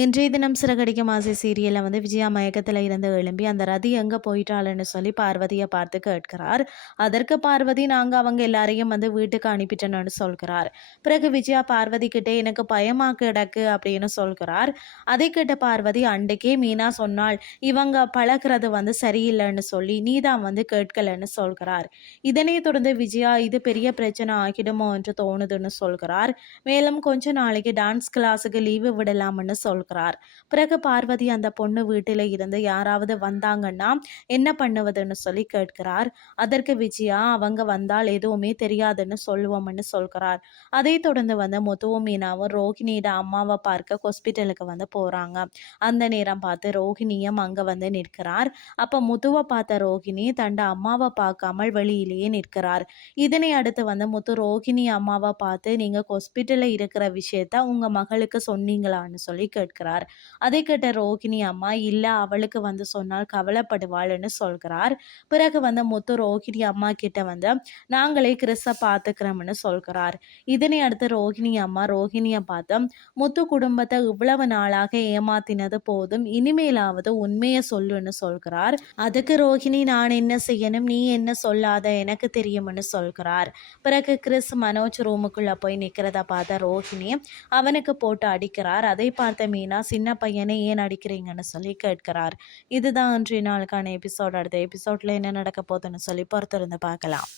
இன்றைய தினம் சிறகடிக்கும் ஆசை சீரியலில் வந்து விஜயா மயக்கத்தில் இருந்து எழும்பி அந்த ரதி எங்கே போயிட்டாளன்னு சொல்லி பார்வதியை பார்த்து கேட்கிறார். அதற்கு பார்வதி நாங்கள் அவங்க எல்லாரையும் வந்து வீட்டுக்கு அனுப்பிட்டோன்னு சொல்கிறார். பிறகு விஜயா பார்வதி கிட்டே எனக்கு பயமா கிடக்கு அப்படின்னு சொல்கிறார். அதை கேட்ட பார்வதி அன்றைக்கே மீனா சொன்னாள் இவங்க பழகிறது வந்து சரியில்லைன்னு சொல்லி நீ தான் வந்து கேட்கலன்னு சொல்கிறார். இதனை தொடர்ந்து விஜயா இது பெரிய பிரச்சனை ஆகிடுமோ என்று தோணுதுன்னு சொல்கிறார். மேலும் கொஞ்ச நாளைக்கு டான்ஸ் கிளாஸுக்கு லீவு விடலாம்னு சொல்கிறார். கொடுக்குறார். பிறகு பார்வதி அந்த பொண்ணு வீட்டில் இருந்து யாராவது வந்தாங்கன்னா என்ன பண்ணுவதுன்னு சொல்லி கேட்கிறார். அதற்கு விஜயா அவங்க வந்தால் எதுவுமே தெரியாதுன்னு சொல்லுவோம்னு சொல்கிறார். அதை தொடர்ந்து வந்து முத்துவும் மீனாவும் ரோஹிணியோட அம்மாவை பார்க்க ஹாஸ்பிட்டலுக்கு வந்து போகிறாங்க அந்த நேரம் பார்த்து ரோஹிணியும் அங்கே வந்து நிற்கிறார். அப்போ முத்துவை பார்த்த ரோஹிணி தண்ட அம்மாவை பார்க்காமல் வெளியிலேயே நிற்கிறார். இதனை அடுத்து வந்து முத்து ரோஹிணி அம்மாவை பார்த்து நீங்கள் ஹாஸ்பிட்டலில் இருக்கிற விஷயத்த உங்கள் மகளுக்கு சொன்னீங்களான்னு சொல்லி கேட்டு கேட்கிறார். அதை கேட்ட ரோகிணி அம்மா இல்லை அவளுக்கு வந்து சொன்னால் கவலைப்படுவாள்னு சொல்கிறார். பிறகு வந்து முத்து ரோகிணி அம்மா கிட்ட வந்து நாங்களே கிறிஸை பார்த்துக்கிறோம்னு சொல்கிறார். இதனை அடுத்து ரோகிணி அம்மா ரோஹிணியை பார்த்து முத்து குடும்பத்தை இவ்வளவு நாளாக ஏமாத்தினது போதும் இனிமேலாவது உண்மையை சொல்லுன்னு சொல்கிறார். அதுக்கு ரோஹிணி நான் என்ன செய்யணும்? நீ என்ன சொல்லாத? எனக்கு தெரியும்னு சொல்கிறார். பிறகு கிறிஸ் மனோஜ் ரூமுக்குள்ள போய் நிற்கிறத பார்த்த ரோஹிணி அவனுக்கு போட்டு அடிக்கிறார். அதை பார்த்த மீனா சின்ன பையனை ஏன் அடிக்கிறீங்கன்னு சொல்லி கேட்கிறார். இதுதான் அன்றைய நாளுக்கான எபிசோட். அடுத்த எபிசோட்ல என்ன நடக்க போகுதுன்னு சொல்லி பொறுத்திருந்து பார்க்கலாம்.